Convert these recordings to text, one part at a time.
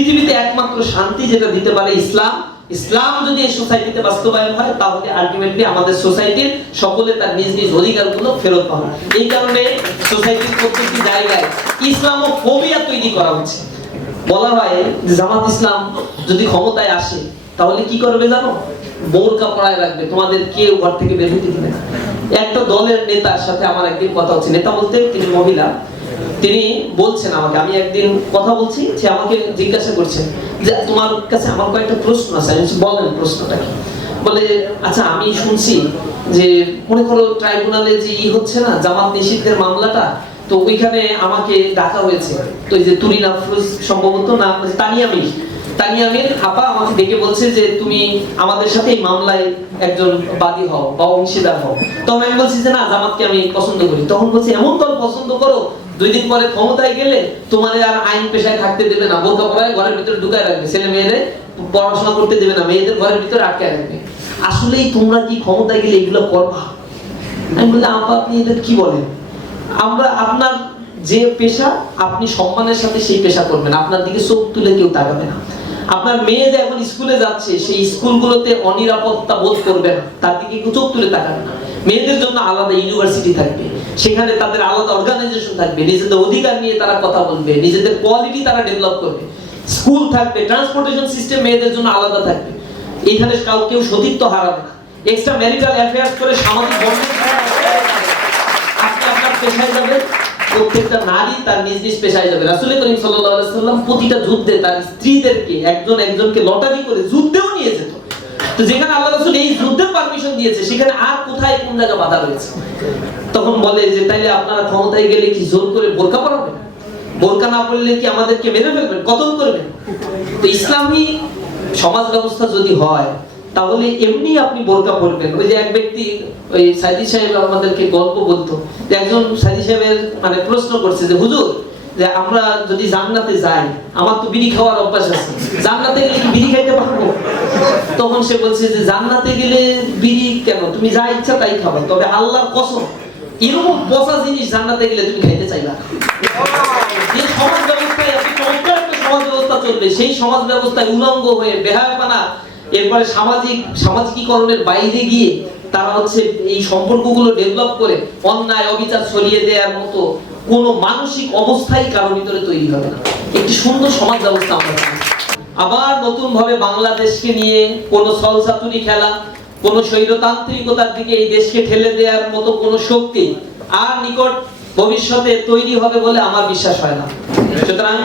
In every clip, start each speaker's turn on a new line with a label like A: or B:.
A: পৃথিবীতে একমাত্র শান্তি যেটা দিতে পারে ইসলাম ইসলাম যদি এই সোসাইটিতে বাস্তবায়ন হয়, তাহলে আলটিমেটলি আমাদের সোসাইটির সকলে তার নিজ নিজ অধিকারগুলো ফেরত পাবে। এই কারণে সোসাইটির প্রত্যেকটি জায়গায় ইসলাম ও ফোবিয়া তৈরি করা হচ্ছে। বলা হয় জামাত ইসলাম যদি ক্ষমতায় আসে, তাহলে কি করবে জানো? বোরকা পড়ায় রাখবে। তোমাদের কেউ ঘর থেকে বের হতে দিবে একটা দলের নেতার সাথে আমার একদিন কথা হচ্ছে। নেতা বলতে তিনি মহিলা। তিনি বলছেন আমাকে, আমি একদিন কথা বলছি, সে আমাকে জিজ্ঞাসা করছেন যে তোমার কাছে আমার কয়েকটা প্রশ্ন আছে, আমি বলেন প্রশ্নটা কি? বলে আচ্ছা আমি শুনছি যে মনে করো ট্রাইব্যুনালে যে ই হচ্ছে না, জামাত নিষিদ্ধের মামলাটা, তো ওইখানে আমাকে ডাকা হয়েছে। তো এই যে তুরিন আফরোজ সম্ভবত না তানিয়া মির তানিয়া মির আপা আমাকে ডেকে বলছে যে তুমি আমাদের সাথে এই মামলায় একজন বাদী হও বা অংশীদার হও। তখন আমি বলছি যে, না, জামাতকে আমি পছন্দ করি। তখন বলছি, এমন দল পছন্দ করো দুই দিন পরে ক্ষমতায় গেলে তোমাদের আর আইন পেশায় থাকতে দেবে না। বোরকা পরায় ঘরের ভিতরে ঢুকায় রাখবে। ছেলে মেয়েদের পড়াশোনা করতে দেবে না। মেয়েদের ঘরের ভিতরে আটকায় রাখবে। আসলেই তোমরা কি ক্ষমতায় গেলে এগুলো করবা? আমি বলি, আপা, আপনি এটা কি বলেন? আমরা, আপনার যে পেশা, আপনি সম্মানের সাথে সেই পেশা করবেন। আপনার দিকে চোখ তুলে কেউ তাকাবে না। আপনার মেয়ে যে এখন স্কুলে যাচ্ছে, সেই স্কুলগুলোতে অনিরাপত্তা বোধ করবে না। তার দিকে কেউ চোখ তুলে তাকাবে না। মেয়েদের জন্য আলাদা ইউনিভার্সিটি থাকবে। সেখানে তাদের আলাদা অর্গানাইজেশন থাকবে, নিজেদের অধিকার নিয়ে তারা কথা বলবে, নিজেদের কোয়ালিটি তারা ডেভেলপ করবে। স্কুল থাকবে ট্রান্সপোর্টেশন সিস্টেম মেয়েদের জন্য আলাদা থাকবে। এখানে কাউ কেউ সতীত্ব হারাবে না। এক্সট্রা ম্যারিটাল অ্যাফেয়ার্স করে সামাজিক বন্ধন পেশায় যাবেন প্রত্যেকটা নারী তার নিজ নিজ পেশায় যাবে। রাসূল করিম আলাইহি সাল্লাম প্রতিটা যুদ্ধে তার স্ত্রীদেরকে, একজন একজনকে লটারি করে যুদ্ধেও নিয়ে যেত। তো যেখানে আল্লাহ রাসূল এই যুদ্ধের পারমিশন দিয়েছে, সেখানে আর কোথায় কোন জায়গা বাধা রয়েছে? তখন বলে যে, তাইলে আপনারা ক্ষমতায় গেলে কি জোর করে বোরকা পরাবেন? বোরকা না কি আমাদেরকে মেরে ফেলবেন? কতল করবেন? তো ইসলামী সমাজ ব্যবস্থা যদি হয়, তাহলে এমনি আপনি বোরকা পরবেন। ওই যে এক ব্যক্তি, ওই সাইদি সাহেব আমাদেরকে গল্প বলতো, যে একজন সাইদি সাহেবের মানে প্রশ্ন করছে যে, হুজুর, যে আমরা যদি জান্নাতে যাই, আমার তো বিড়ি খাওয়ার অভ্যাস আছে। জান্নাতে গেলে বিড়ি খাইতে পারব? তখন সে বলছে যে জান্নাতে গেলে বিড়ি কেন তুমি যা ইচ্ছা তাই খাবে, তবে আল্লাহর কসম, এরকম পচা জিনিস জান্নাতে গেলে তুমি খাইতে চাইবা। যে সমাজ ব্যবস্থায় সমাজ ব্যবস্থা চলবে, সেই সমাজ ব্যবস্থায় উলঙ্গ হয়ে, বেহায়াপানা, এরপরে সামাজিক, সামাজিকীকরণের বাইরে গিয়ে তারা হচ্ছে এই সম্পর্কগুলো ডেভেলপ করে অন্যায়, অবিচার ছড়িয়ে দেওয়ার মতো কোনো মানসিক অবস্থাই কারোর ভিতরে তৈরি হবে না একটি সুন্দর সমাজ ব্যবস্থা আমরা। আবার নতুন ভাবে বাংলাদেশকে নিয়ে কোন সলসাতুরি খেলা, কোন স্বৈরতান্ত্রিকতার দিকে এই দেশকে ঠেলে দেওয়ার মতো কোন শক্তি আর নিকট ভবিষ্যতে তৈরি হবে বলে আমার বিশ্বাস হয় না। সুতরাং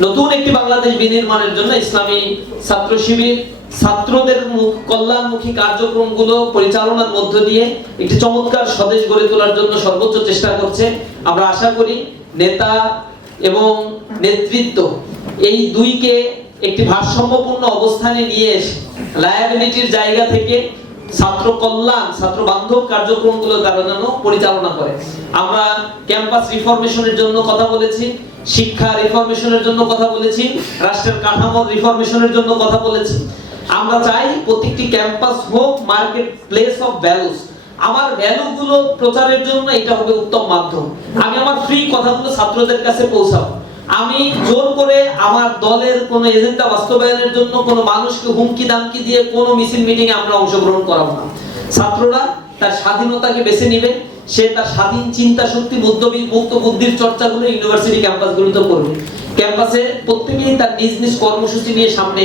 A: নতুন একটি বাংলাদেশ বিনির্মাণের জন্য ইসলামী ছাত্র শিবির, ছাত্রদের মুখ- কল্যাণমুখী কার্যক্রমগুলো পরিচালনার মধ্য দিয়ে একটি চমৎকার স্বদেশ গড়ে তোলার জন্য সর্বোচ্চ চেষ্টা করছে। আমরা আশা করি নেতা এবং নেতৃত্ব এই দুইকে একটি ভারসাম্যপূর্ণ অবস্থানে নিয়ে এসে লায়াবিলিটির জায়গা থেকে ছাত্র কল্যাণ, ছাত্র বান্ধব কার্যক্রমগুলো তারা যেন পরিচালনা করে। আমরা ক্যাম্পাস রিফরমেশনের জন্য কথা বলেছি, শিক্ষা রিফরমেশনের জন্য কথা বলেছি, রাষ্ট্রের কাঠামো রিফরমেশনের জন্য কথা বলেছি। আমরা চাই প্রত্যেকটি ক্যাম্পাস হোক মার্কেট প্লেস অফ ভ্যালুস আমার ভ্যালুগুলো প্রচারের জন্য এটা হবে উত্তম মাধ্যম। আমি আমার ফ্রি কথাগুলো ছাত্রদের কাছে পৌঁছাবো। আমি জোর করে আমার দলের কোন এজেন্ডা বাস্তবায়নের জন্য কোন মানুষকে হুমকি দামকি দিয়ে কোন মিছিল মিটিং এ আমরা অংশগ্রহণ করাবো না। ছাত্ররা তার স্বাধীনতাকে বেছে নেবে, সে তার স্বাধীন চিন্তা শক্তি মুক্তবি মুক্ত বুদ্ধির চর্চাগুলো ইউনিভার্সিটি ক্যাম্পাসগুলোতে করবে। ক্যাম্পাসে প্রত্যেকেই তার নিজ নিজ কর্মসূচি নিয়ে সামনে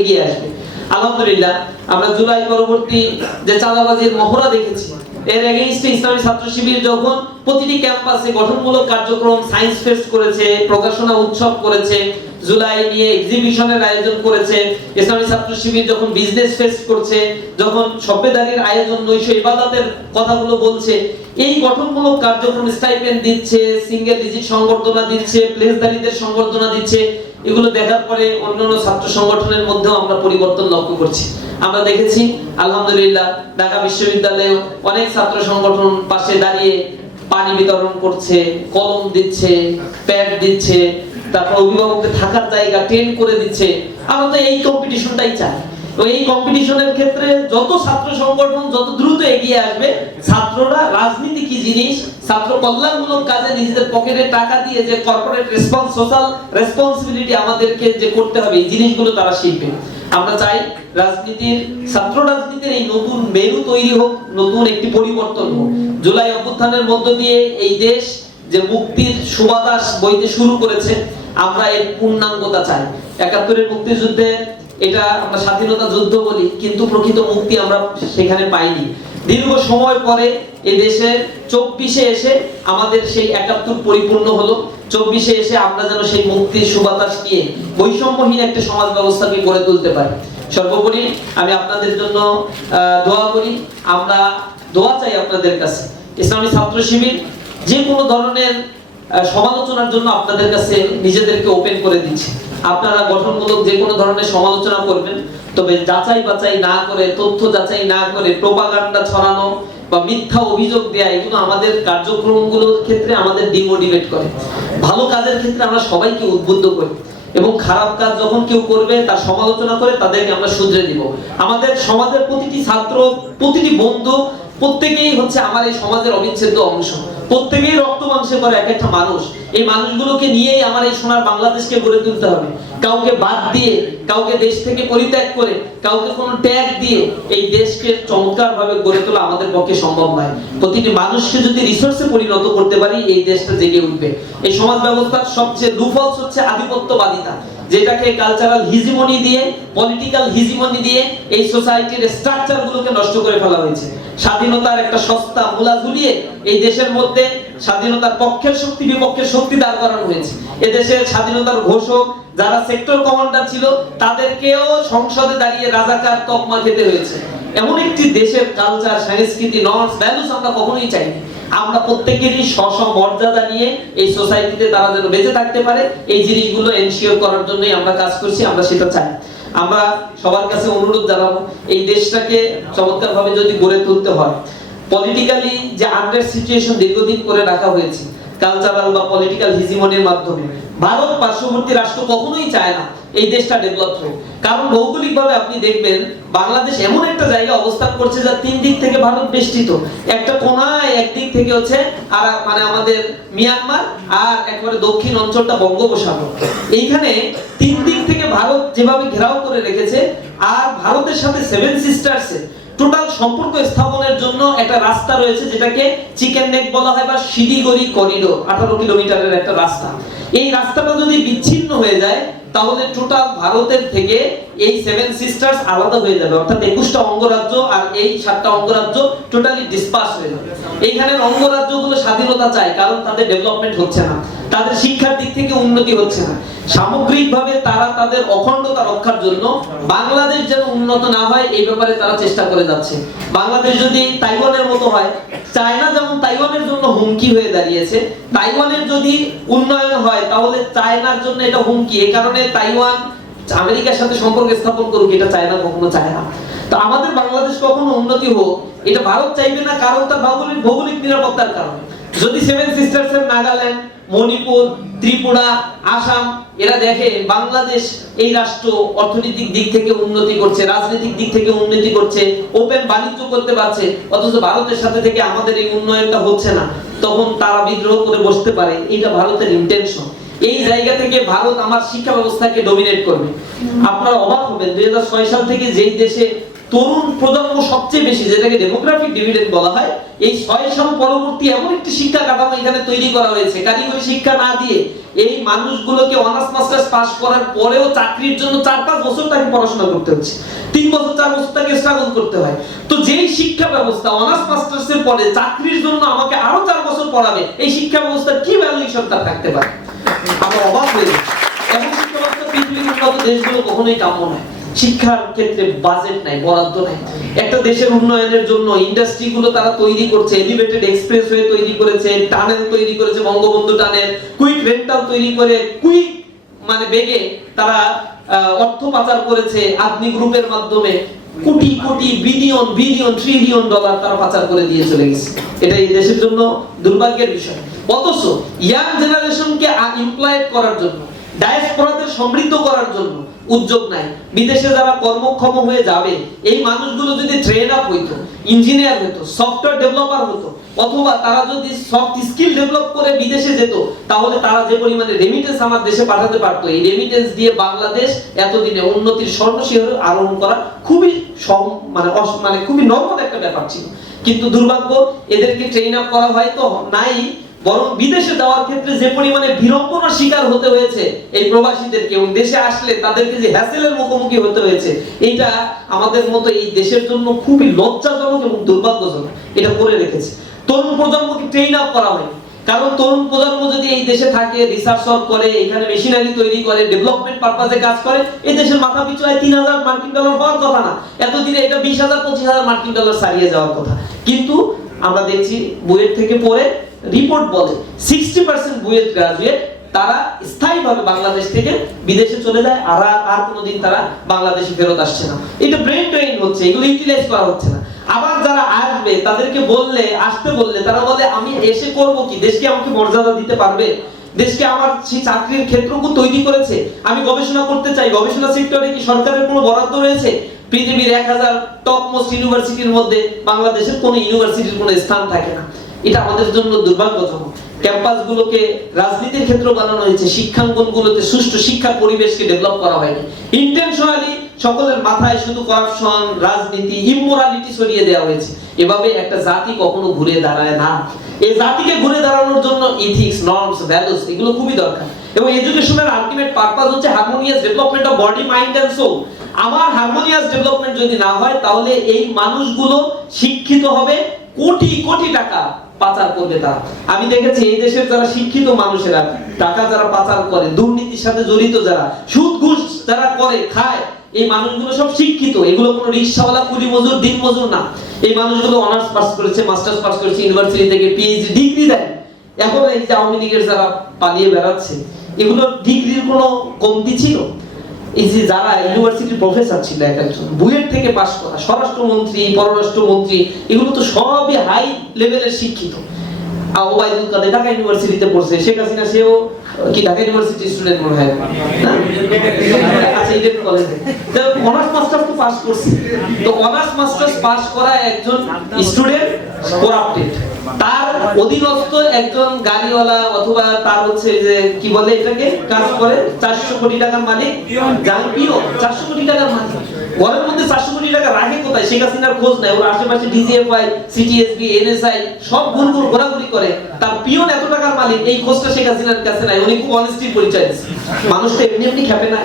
A: এগিয়ে আসবে। আলহামদুলিল্লাহ, আমরা জুলাই পরবর্তী যে চাঁদাবাজির মহড়া দেখেছি এর এগেইনস্টে ইসলামী ছাত্র শিবির যখন প্রতিটি ক্যাম্পাসে গঠনমূলক কার্যক্রম সায়েন্স ফেস্ট করেছে, প্রকাশনা উৎসব করেছে, জুলাই নিয়ে এক্সিবিশনের আয়োজন করেছে, ইসলামী ছাত্র শিবির যখন বিজনেস ফেস্ট করছে, যখন সভ্যদারির আয়োজন নৈশ ইবাদতের কথাগুলো বলছে, এই গঠনমূলক কার্যক্রম স্টাইপেন্ড দিচ্ছে সিঙ্গেল ডিজিট সংবর্ধনা দিচ্ছে প্লেসদারিদের সংবর্ধনা দিচ্ছে, এগুলো দেখার পরে অন্যান্য ছাত্র সংগঠনের মধ্যেও আমরা পরিবর্তন লক্ষ্য করছি। আমরা দেখেছি, আলহামদুলিল্লাহ, ঢাকা বিশ্ববিদ্যালয়ে অনেক ছাত্র সংগঠন পাশে দাঁড়িয়ে পানি বিতরণ করছে, কলম দিচ্ছে, প্যাড দিচ্ছে, তারপর অভিভাবকদের থাকার জায়গা ট্রেন করে দিচ্ছে। আমরা তো এই কম্পিটিশনটাই চাই। তো এই কম্পিটিশনের ক্ষেত্রে যত ছাত্র সংগঠন যত দ্রুত এগিয়ে আসবে, ছাত্ররা রাজনীতি কি জিনিস, ছাত্র কল্যাণমূলক কাজে নিজেদের পকেটে টাকা দিয়ে যে কর্পোরেট রেসপন্স সোশ্যাল রেসপন্সিবিলিটি আমাদেরকে যে করতে হবে, এই জিনিসগুলো তারা শিখবে। আমরা চাই রাজনীতির, ছাত্র রাজনীতির এই নতুন মেরু তৈরি হোক, নতুন একটি পরিবর্তন হোক। জুলাই অভ্যুত্থানের মধ্য দিয়ে এই দেশ যে মুক্তির সুবাতাস বইতে শুরু করেছে, আমরা এর পূর্ণাঙ্গতা চাই। একাত্তরের মুক্তিযুদ্ধে এটা আমরা স্বাধীনতা যুদ্ধ বলি, কিন্তু প্রকৃত মুক্তি আমরা সেখানে পাইনি। দীর্ঘ সময় পরে এই দেশে চব্বিশে এসে আমাদের সেই একাত্তর পরিপূর্ণ হলো। চব্বিশে এসে আমরা যেন সেই মুক্তির সুবাতাস নিয়ে বৈষম্যহীন একটা সমাজ ব্যবস্থাকে গড়ে তুলতে পারি। সর্বোপরি আমি আপনাদের জন্য দোয়া করি। আমরা দোয়া চাই আপনাদের কাছে। ইসলামী ছাত্র শিবির যে কোনো ধরনের সমালোচনার জন্য আপনাদের কাছে নিজেদেরকে ওপেন করে দিচ্ছি। আপনারা গঠনমূলক যে কোনো ধরনের সমালোচনা করবেন। তবে যাচাই বাছাই না করে, তথ্য যাচাই না করে প্রোপাগান্ডা ছড়ানো বা মিথ্যা অভিযোগ দেয়া এগুলো আমাদের কার্যক্রমগুলোর ক্ষেত্রে আমাদের ডিমোটিভেট করে। ভালো কাজের ক্ষেত্রে আমরা সবাইকে উদ্বুদ্ধ করি এবং খারাপ কাজ যখন কেউ করবে, তার সমালোচনা করে তাদেরকে আমরা শুধরে দিব আমাদের সমাজের প্রতিটি ছাত্র, প্রতিটি বন্ধু, প্রত্যেকেই হচ্ছে আমার এই সমাজের অবিচ্ছেদ্য অংশ। প্রত্যেকেই রক্ত মাংসে করে এক একটা মানুষ। এই মানুষগুলোকে নিয়েই আমার এই সোনার বাংলাদেশকে গড়ে তুলতে হবে। কাউকে বাদ দিয়ে, কাউকে দেশ থেকে পরিত্যাগ করে, কাউকে কোনো ট্যাগ দিয়ে এই দেশকে চমৎকার ভাবে গড়ে তোলা আমাদের পক্ষে সম্ভব নয়। প্রতিটি মানুষকে যদি রিসোর্সে পরিণত করতে পারি, এই দেশটা জেগে উঠবে। এই সমাজ ব্যবস্থার সবচেয়ে লুফলস হচ্ছে আধিপত্যবাদিতা। যেটাকে কালচারাল হিজিমনি দিয়ে পলিটিক্যাল হিজিমনি দিয়ে এই সোসাইটির স্ট্রাকচার গুলোকে নষ্ট করে ফেলা হয়েছে। স্বাধীনতার একটা সস্তা মূলা ঝুলিয়ে এই দেশের মধ্যে স্বাধীনতার পক্ষের শক্তি, বিপক্ষের শক্তি দাঁড় করানো হয়েছে। এদেশের স্বাধীনতার ঘোষক যারা সেক্টর কমান্ডার ছিল, তাদেরকেও সংসদে দাঁড়িয়ে রাজাকার তকমা খেতে হয়েছে। এমন একটি দেশের কালচার সংস্কৃতি নর্মস ভ্যালুস আমরা কখনোই চাইনি। আমরা প্রত্যেকেরই স্ব মর্যাদা নিয়ে এই সোসাইটিতে তারা যেন বেঁচে থাকতে পারে, এই জিনিসগুলো এনশিওর করার জন্যই আমরা কাজ করছি, আমরা সেটা চাই। আমরা সবার কাছে অনুরোধ জানাব, এই দেশটাকে চমৎকার ভাবে যদি গড়ে তুলতে হয়। পলিটিক্যালি যে আন্ডার সিচুয়েশন দীর্ঘদিন করে রাখা হয়েছে কালচারাল বা পলিটিক্যাল হিজিমনির মাধ্যমে, ভারত পার্শ্ববর্তী রাষ্ট্র কখনোই চায় না এই দেশটা ডেভেলপ হোক। কারণ ভৌগোলিকভাবে আপনি দেখবেন বাংলাদেশ এমন একটা জায়গা অবস্থান করছে যা তিন দিক থেকে ভারত বেষ্টিত। একটা কোনায় একদিক থেকে হচ্ছে আর মানে আমাদের মিয়ানমার আর একবারে দক্ষিণ অঞ্চলটা বঙ্গোপসাগর। এইখানে তিন দিক থেকে ভারত যেভাবে ঘেরাও করে রেখেছে আর ভারতের সাথে সেভেন সিস্টার্সে টোটাল সম্পর্ক স্থাপনের জন্য একটা রাস্তা রয়েছে যেটাকে চিকেন নেক বলা হয় বা শিলিগুড়ি করিডোর আঠারো কিলোমিটারের একটা রাস্তা। এই রাস্তাটা যদি বিচ্ছিন্ন হয়ে যায় তাহলে টোটাল ভারতের থেকে এই সেভেন সিস্টার্স আলাদা হয়ে যাবে। অর্থাৎ একুশটা অঙ্গরাজ্য আর এই সাতটা অঙ্গরাজ্য টোটালি ডিসপার্স হয়ে যাবে। এইখানের অঙ্গরাজ্যগুলো স্বাধীনতা চায়, কারণ তাদের ডেভেলপমেন্ট হচ্ছে না। তাদের শিক্ষার দিক থেকে উন্নতি হচ্ছে না। সামগ্রিকভাবে তারা তাদের অখণ্ডতা রক্ষার জন্য বাংলাদেশ যেন উন্নত না হয়, এই ব্যাপারে তারা চেষ্টা করে যাচ্ছে। বাংলাদেশ যদি তাইওয়ানের মতো হয়, চায়না যেমন তাইওয়ানের জন্য হুমকি হয়ে দাঁড়িয়েছে, তাইওয়ানের যদি উন্নয়ন হয়, তাহলে চায়নার জন্য এটা হুমকি। এই কারণে তাইওয়ান আমেরিকার সাথে সম্পর্ক স্থাপন করুক, এটা চায়না কখনো চায় না। তো আমাদের বাংলাদেশ কখনো উন্নতি হোক, এটা ভারত চাইবে না, কারণ তার ভৌগোলিক ভৌগোলিক নিরাপত্তার কারণে। যদি সেভেন সিস্টার্স এর নাগাল্যান্ড মণিপুর, ত্রিপুরা, আসাম, এরা দেখে বাংলাদেশ এই রাষ্ট্র অর্থনৈতিক দিক থেকে উন্নতি করছে, রাজনৈতিক দিক থেকে উন্নতি করছে ওপেন বাণিজ্য করতে পারছে, অথচ ভারতের সাথে থেকে আমাদের এই উন্নয়নটা হচ্ছে না। তখন তারা বিদ্রোহ করে বসতে পারে এটা ভারতের ইন্টেনশন এই জায়গা থেকে ভারত আমার শিক্ষা ব্যবস্থাকে ডমিনেট করবে। আপনারা অবাক হবেন, দুই হাজার ছয় সাল থেকে যেই দেশে তরুণ প্রজন্ম সবচেয়ে বেশি, যেটাকে ডেমোগ্রাফিক ডিভিডেন্ড বলা হয়, এই ছয় সাল পরবর্তী এমন একটি শিক্ষা কাঠামো এখানে তৈরি করা হয়েছে। কারিগরি শিক্ষা না দিয়ে এই মানুষগুলোকে অনার্স মাস্টার্স পাস করার পরেও চাকরির জন্য চার পাঁচ বছর তাকে পড়াশোনা করতে হচ্ছে। তিন বছর, চার বছর তাকে স্ট্রাগল করতে হয়। তো যেই শিক্ষা ব্যবস্থা অনার্স মাস্টার্স এর পরে চাকরির জন্য আমাকে আরও চার বছর পড়াবে, এই শিক্ষা ব্যবস্থার কি ভ্যালুয়েশন তার থাকতে পারে? আমরা অবাক হয়ে যাই। এমন শিক্ষা ব্যবস্থা পৃথিবীর উন্নত দেশগুলো কখনোই কাম্য নয়। শিক্ষার ক্ষেত্রে বাজেট নাই, বরাদ্দ নাই। একটা দেশের উন্নয়নের জন্য ইন্ডাস্ট্রি গুলো তারা তৈরি করছে এলিভেটেড এক্সপ্রেসওয়ে তৈরি করেছে টানেল তৈরি করেছে, বঙ্গবন্ধু টানেল কুইক রেন্টাল তৈরি করে কুইক মানে বেগে তারা অর্থ পাচার করেছে আদমি গ্রুপের মাধ্যমে। Crore crore billion billion trillion dollar তারা পাচার করে দিয়ে চলে গেছে। এটা এই দেশের জন্য দুর্ভাগ্যের বিষয়। অথচ ইয়াং জেনারেশনকে এমপ্লয়েড করার জন্য ডায়াসপোরাদের সমৃদ্ধ করার জন্য উদ্যোগ নাই। বিদেশে যারা কর্মক্ষম হয়ে যাবে, এই মানুষগুলো যদি ট্রেন আপ হইতো ইঞ্জিনিয়ার সফটওয়্যার ডেভেলপার হতো অথবা তারা যদি সফট স্কিল ডেভেলপ করে বিদেশে যেত, তাহলে তারা যে পরিমাণে রেমিটেন্স আমার দেশে পাঠাতে পারতো, এই রেমিটেন্স দিয়ে বাংলাদেশ এতদিনে উন্নতির স্বর্ণশিখরে আরোহণ করা খুবই সম- মানে মানে খুবই নর্মাল একটা ব্যাপার ছিল। কিন্তু দুর্ভাগ্য, এদেরকে ট্রেন আপ করা হয় তো নাই বরং বিদেশে যাওয়ার ক্ষেত্রে যে পরিমাণে বিড়ম্বনার শিকার হতে হয়েছে এই প্রবাসীদেরকে এবং দেশে আসলে তাদেরকে যে হ্যাসেলের মুখোমুখি হতে হয়েছে এটা আমাদের মতো এই দেশের জন্য খুবই লজ্জাজনক এবং দুর্ভাগ্যজনক। এটা করে রেখেছে। তরুণ প্রজন্মকে ট্রেন আপ করা হয়। কারণ তরুণ প্রজন্ম যদি এই দেশে থাকে রিসার্চ ওয়ার্ক করে, এখানে মেশিনারি তৈরি করে ডেভেলপমেন্ট পারপাজে কাজ করে, এই দেশের মাথা পিছু হয় তিন হাজার মার্কিন ডলার হওয়ার কথা না। এতদিনে এটা বিশ হাজার, পঁচিশ হাজার মার্কিন ডলার ছাড়িয়ে যাওয়ার কথা। কিন্তু আমরা দেখছি বইয়ের থেকে পড়ে রিপোর্ট বলে। সিক্সটি পার্সেন্ট বুয়েট গ্রাজুয়েট তারা স্থায়ীভাবে বাংলাদেশ থেকে বিদেশে চলে যায়, আর আর কোনোদিন তারা বাংলাদেশে ফেরত আসছে না। এটা ব্রেন ট্রেন হচ্ছে, এগুলো ইউটিলাইজ করা হচ্ছে না। আবার যারা আসবে, তাদেরকে বললে, আসতে বললে, তারা বলে, আমি এসে করব কি? দেশকে আমাকে মর্যাদা দিতে পারবে? দেশকে আমার সেই চাকরির ক্ষেত্রকে তৈরি করেছে? আমি গবেষণা করতে চাই, গবেষণা সেক্টরে কি সরকারের কোনো বরাদ্দ রয়েছে? পৃথিবীর এক হাজার টপ মোস্ট ইউনিভার্সিটির মধ্যে বাংলাদেশের কোনো ইউনিভার্সিটির কোনো স্থান থাকে না। এটা আমাদের জন্য দুর্ভাগ্যজনক ক্যাম্পাসগুলোকে রাজনীতির ক্ষেত্র বানানো হয়েছে, শিক্ষাঙ্গনগুলোতে সুষ্ঠু শিক্ষার পরিবেশকে ডেভেলপ করা হয়নি। ইন্টেনশনালি সকলের মাথায় শুধু করাপশন রাজনীতি ইমোরালিটি ছড়িয়ে দেওয়া হয়েছে। এভাবে একটা জাতি কখনো ঘুরে দাঁড়ায় না। এই জাতিকে ঘুরে দাঁড়ানোর জন্য ইথিক্স নর্মস ভ্যালুস এগুলো খুবই দরকার। এবং এডুকেশনের আলটিমেট পারপাস হচ্ছে harmonious development of body mind and soul আমার হারমোনিয়াস ডেভেলপমেন্ট যদি না হয়, তাহলে এই মানুষগুলো শিক্ষিত হবে কোটি কোটি টাকা। পাচার করবে তারা। আমি দেখেছি এই দেশের যারা শিক্ষিত মানুষেরা, টাকা যারা পাচার করে, দুর্নীতির সাথে জড়িত যারা, সুদ, ঘুষ যারা করে, খায়, এই মানুষগুলো সব শিক্ষিত। এগুলো কোনো রিক্সাওয়ালা কুলি মজুর দিন মজুর না। এই মানুষগুলো অনার্স পাস করেছে মাস্টার্স পাস করেছে ইউনিভার্সিটি থেকে পিএইচডি ডিগ্রি দেয়। এখন এই যে আওয়ামী লীগের যারা পালিয়ে বেড়াচ্ছে এগুলো ডিগ্রির কোনো কমতি ছিল? এই যে যারা প্রফেসর ছিল এক একজন, বুয়েট থেকে পাশ করা, স্বরাষ্ট্রমন্ত্রী, পররাষ্ট্রমন্ত্রী, এগুলো তো সবই হাই লেভেলের শিক্ষিত। ওবায়দুল কাদের ঢাকা ইউনিভার্সিটিতে পড়ছে, শেখ হাসিনা সেও কি ঢাকা ইউনিভার্সিটি স্টুডেন্ট মনে হয়? আচ্ছা কলেজে তো অনার্স মাস্টার্স তো পাস করছে। তো অনার্স মাস্টার্স পাস করা একজন স্টুডেন্ট করাপ্টেড তার অধীনস্থ একজন গাড়িওয়ালা অথবা তার হচ্ছে যে কি বলে এটাকে? কাজ করে। চারশো কোটি টাকার মালিক চারশো কোটি টাকার মালিক। ঘরের মধ্যে চারশো কোটি টাকা রাখে কোথায়? শেখ হাসিনার খোঁজ নাই। ওর আশেপাশে ডিজিএফআই এনএসআই সব ঘুর ঘুর ঘোরাঘুরি করে। তার পিওন এত টাকার মালিক, এই খোঁজটা শেখ হাসিনার কাছে নাই। উনি খুব পরিচয় দিচ্ছে মানুষ তো এমনি এমনি খেপে না।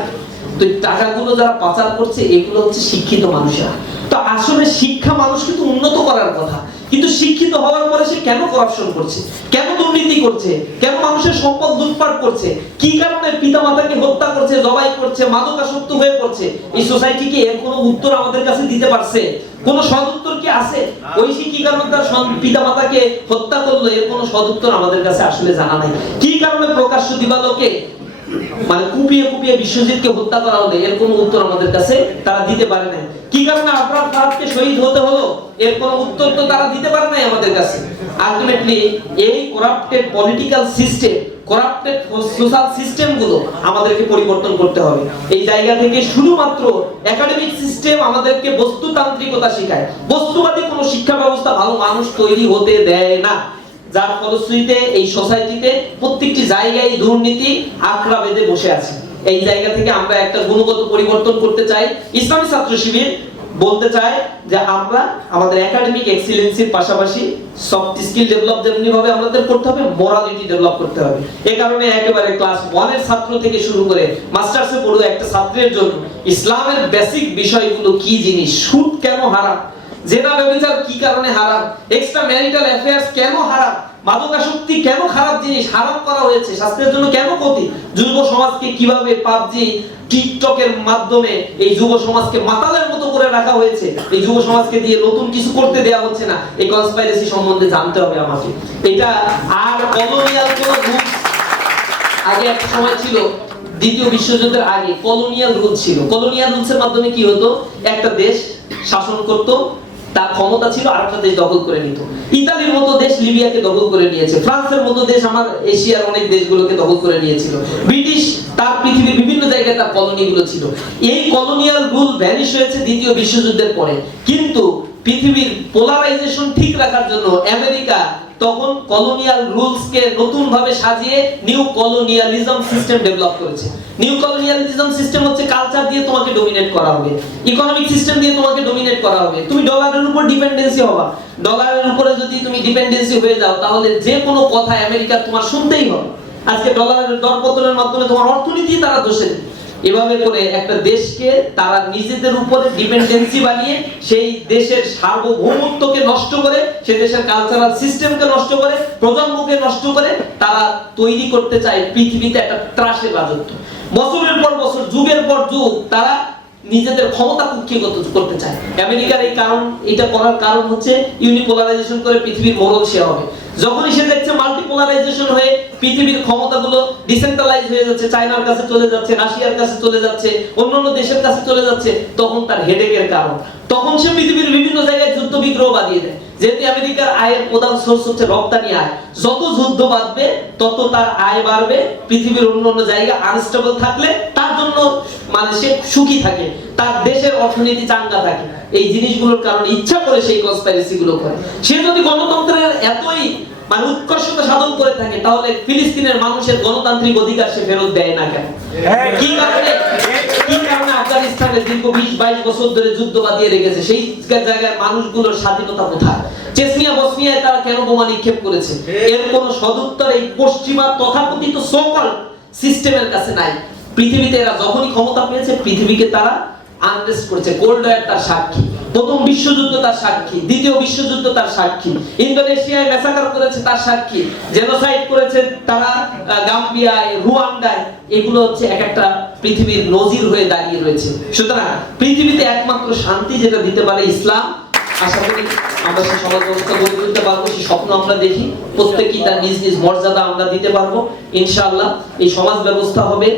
A: তো টাকাগুলো যারা পাচার করছে, এগুলো হচ্ছে শিক্ষিত মানুষেরা। তো আসলে শিক্ষা মানুষকে তো উন্নত করার কথা। কিন্তু শিক্ষিত হওয়ার পরে সে কেন করাপশন করছে? কেন দুর্নীতি করছে? কেন মানুষের সম্পদ লুটপাট করছে? কি কারণে পিতামাতাকে হত্যা করছে, জবাই করছে, মাদকাসক্ত হয়ে পড়ছে? এই সোসাইটি কি এর কোনো উত্তর আমাদের কাছে দিতে পারছে? কোন সদুত্তর কি আছে? ঐশী কি কারণে তার সন- পিতামাতাকে হত্যা করল? এর কোনো সদুত্তর আমাদের কাছে আসলে জানা নাই। কি কারণে প্রকাশ্য দিবালোকে মানে কুপিয়ে কুপিয়ে বিশ্বজিৎকে হত্যা করা হলো? এর কোনো উত্তর আমাদের কাছে তারা দিতে পারে নাই। কি কারণে আফরাদ ফাহাদকে শহীদ হতে হলো? এর কোনো উত্তর তো তারা দিতে পারে নাই আমাদের কাছে। আলটিমেটলি এই corrupted political system corrupted social সিস্টেমগুলো আমাদেরকে পরিবর্তন করতে হবে। এই জায়গা থেকে শুধুমাত্র একাডেমিক সিস্টেম আমাদেরকে বস্তুতান্ত্রিকতা শেখায়। বস্তুবাদী কোনো শিক্ষা ব্যবস্থা ভালো মানুষ তৈরি হতে দেয় না। যার ফলশ্রুতিতে এই সোসাইটিতে প্রত্যেকটি জায়গায় দুর্নীতি আঁকড়া বেঁধে বসে আছে। এই জায়গা থেকে আমরা একটা গুণগত পরিবর্তন করতে চাই। ইসলামী ছাত্র শিবির বলতে চায় যে আমরা আমাদের একাডেমিক এক্সিলেন্সির পাশাপাশি সফট স্কিল ডেভেলপ যেমনি ভাবে আমাদের করতে হবে মোরালিটি ডেভেলপ করতে হবে। এই কারণে একেবারে ক্লাস ওয়ানের ছাত্র থেকে শুরু করে মাস্টার্সে পড়ুয়া একটা ছাত্রের জন্য ইসলামের বেসিক বিষয়গুলো কি জিনিস? সুদ কেন হারাম? জেনা ব্যভিচার কি কারণে হারাম? এক্সট্রা ম্যারিটাল অ্যাফেয়ার্স কেন হারাম? মাদকাসক্তি কেন খারাপ জিনিস? হারাম করা হয়েছে। স্বাস্থ্যের জন্য কেন ক্ষতি? যুব সমাজকে কীভাবে পাবজি, টিকটকের মাধ্যমে এই যুব সমাজকে মাতালের মতো করে রাখা হয়েছে? এই যুব সমাজকে দিয়ে নতুন কিছু করতে হচ্ছে না। এই কনস্পাইরেসি সম্বন্ধে জানতে হবে আমাকে। এটা আর কলোনিয়াল কোন আগে একটা সময় ছিল, দ্বিতীয় বিশ্বযুদ্ধের আগে কলোনিয়াল রুল ছিল। কলোনিয়াল রুলসের মাধ্যমে কি হতো? একটা দেশ শাসন করত তার ক্ষমতা ছিল আরেকটা দেশ দখল করে নিত। ইতালির মতো দেশ লিবিয়াকে দখল করে নিয়েছে। ফ্রান্সের মতো দেশ আমার এশিয়ার অনেক দেশগুলোকে দখল করে নিয়েছিল। ব্রিটিশ তার পৃথিবীর বিভিন্ন জায়গায় তার কলোনিগুলো ছিল। এই কলোনিয়াল রুল ভ্যানিশ হয়েছে দ্বিতীয় বিশ্বযুদ্ধের পরে। কিন্তু পৃথিবীর পোলারাইজেশন ঠিক রাখার জন্য আমেরিকা তখন কলোনিয়াল রুলসকে নতুন ভাবে সাজিয়ে নিউ কলোনিয়ালিজম সিস্টেম ডেভেলপ করেছে। নিউ কলোনিয়ালিজম সিস্টেম হচ্ছে কালচার দিয়ে তোমাকে ডমিনেট করা হবে। ইকোনমিক সিস্টেম দিয়ে তোমাকে ডমিনেট করা হবে। তুমি ডলারের উপর ডিপেন্ডেন্সি হবা। ডলারের উপরে যদি তুমি ডিপেন্ডেন্সি হয়ে যাও, তাহলে যে কোনো কথা আমেরিকা তোমার শুনতেই হবে। আজকে ডলারের দরপতনের মাধ্যমে তোমার অর্থনীতি তারা দোষে। এভাবে করে একটা দেশকে তারা নিজেদের উপরে ডিপেন্ডেন্সি বানিয়ে সেই দেশের সার্বভৌমত্বকে নষ্ট করে, সেই দেশের কালচারাল সিস্টেমকে নষ্ট করে, প্রজন্মকে নষ্ট করে তারা তৈরি করতে চায় পৃথিবীতে একটা ত্রাসের রাজত্ব। বছরের পর বছর, যুগের পর যুগ, তারা নিজেদের ক্ষমতা কুক্ষিগত করতে চায়। আমেরিকার এই কারণ এটা করার কারণ হচ্ছে ইউনিপোলারাইজেশন করে পৃথিবীর মোড়ল সে হবে। যখনই সে দেখছে মাল্টিপোলারাইজেশন হয়ে পৃথিবীর ক্ষমতাগুলো ডিসেন্ট্রালাইজ হয়ে যাচ্ছে, চায়নার কাছে চলে যাচ্ছে, রাশিয়ার কাছে চলে যাচ্ছে, অন্যান্য দেশের কাছে চলে যাচ্ছে, তখন তার হেডেকের কারণ। তখন সে পৃথিবীর বিভিন্ন জায়গায় যুদ্ধ বিগ্রহ বাঁধিয়ে দেয়। যেহেতু আমেরিকার আয়ের প্রধান সোর্স হচ্ছে রপ্তানি আয়, যত যুদ্ধ বাঁধবে, তত তার আয় বাড়বে, পৃথিবীর অন্য অন্য জায়গা আনস্টেবল থাকলে জন্য মানে সে সুখী থাকে তার দেশের অর্থনীতি চাঙ্গা থাকে। এই জিনিসগুলোর কারণে ইচ্ছা করে সেই কনস্পাইরেসি গুলো করে। সে যদি গণতন্ত্রের এতই মানে উৎকর্ষতা সাধন করে থাকে তাহলে ফিলিস্তিনের মানুষের গণতান্ত্রিক অধিকার সে ফেরত দেয় না কেন? কি কারণে? কি কারণে আফগানিস্তানে দীর্ঘ বিশ বাইশ বছর ধরে যুদ্ধ বাঁধিয়ে রেখেছে? সেই জায়গায় মানুষগুলোর স্বাধীনতা কোথায়? চেসনিয়া বসনিয়ায় তারা কেন বোমা নিক্ষেপ করেছে? এর কোন সদুত্তর এই পশ্চিমা তথাকথিত সকল সিস্টেমের কাছে নাই। পৃথিবীতে এরা যখনই ক্ষমতা পেয়েছে, পৃথিবীকে তারা করেছে। কোল্ড ওয়ার তার সাক্ষী। প্রথম বিশ্বযুদ্ধ তার সাক্ষী। দ্বিতীয় বিশ্বযুদ্ধ তার সাক্ষী। ইন্দোনেশিয়ায় মেসাকার করেছে তার সাক্ষী। জেনোসাইড করেছে তারা গাম্বিয়ায় রুয়ান্ডায় এগুলো হচ্ছে এক একটা পৃথিবীর নজির হয়ে দাঁড়িয়ে রয়েছে। সুতরাং পৃথিবীতে একমাত্র শান্তি যেটা দিতে পারে ইসলাম আশা করি আমরা সেই ব্যবস্থা গড়ে তুলতে পারব সেই স্বপ্ন আমরা দেখি। প্রত্যেকেই তার নিজ নিজ মর্যাদা আমরা দিতে পারব। ইনশাআল্লাহ এই সমাজ ব্যবস্থা হবে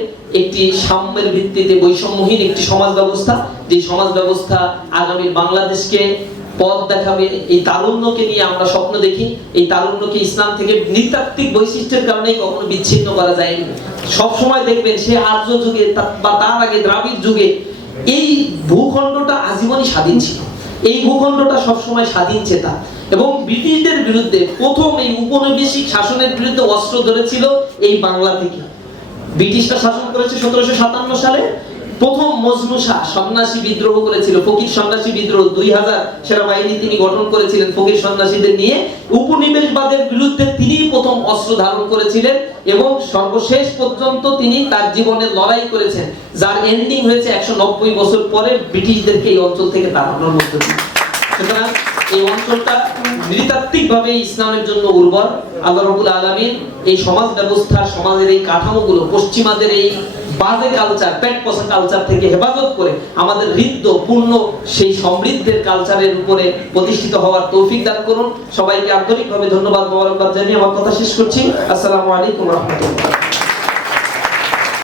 A: একটি সাম্যের ভিত্তিতে বৈষম্যহীন একটি সমাজ ব্যবস্থা। যে সমাজ ব্যবস্থা আগামী বাংলাদেশকে পথ দেখাবে, এই তারুণ্যকে নিয়ে আমরা স্বপ্ন দেখি। এই তারুণ্যকে ইসলাম থেকে নৃতাত্ত্বিক বৈশিষ্ট্যের কারণে কখনো বিচ্ছিন্ন করা যায়নি। সব সময় দেখবেন সে আর্য যুগে বা তার আগে দ্রাবিড় যুগে এই ভূখণ্ডটা আজীবনই স্বাধীন ছিল। এই ভূখণ্ডটা সবসময় স্বাধীন চেতা। এবং ব্রিটিশদের বিরুদ্ধে প্রথম এই উপনিবেশিক শাসনের বিরুদ্ধে অস্ত্র ধরেছিল এই বাংলা থেকে। ব্রিটিশরা শাসন করেছে সতেরোশো সাতান্ন সালে। প্রথম মজনু শাহ সন্ন্যাসী বিদ্রোহ করেছিল। ফকির সন্ন্যাসী বিদ্রোহ দুই হাজার সেনাবাহিনী তিনি গঠন করেছিলেন। ফকির সন্ন্যাসীদের নিয়ে উপনিবেশবাদের বিরুদ্ধে তিনি প্রথম অস্ত্র ধারণ করেছিলেন এবং সর্বশেষ পর্যন্ত তিনি তার জীবনে লড়াই করেছেন, যার এন্ডিং হয়েছে একশো নব্বই বছর পরে ব্রিটিশদেরকে এই অঞ্চল থেকে তাড়ানোর মধ্য সুতরাং এই অঞ্চলটা নৃতাত্ত্বিক ভাবে ইসলামের জন্য উর্বর। আল্লাহ রবুল আলমিন এই সমাজ ব্যবস্থা, সমাজের এই কাঠামোগুলো, পশ্চিমাদের এই বাজে কালচার পেট পোষা কালচার থেকে হেফাজত করে আমাদের হৃদ্য, পূর্ণ, সেই সমৃদ্ধের কালচারের উপরে প্রতিষ্ঠিত হওয়ার তৌফিক দান করুন। সবাইকে আন্তরিকভাবে ধন্যবাদ, মোবারকবাদ জানিয়ে আমার কথা শেষ করছি। আসসালামু আলাইকুম রহমতুল্লাহ।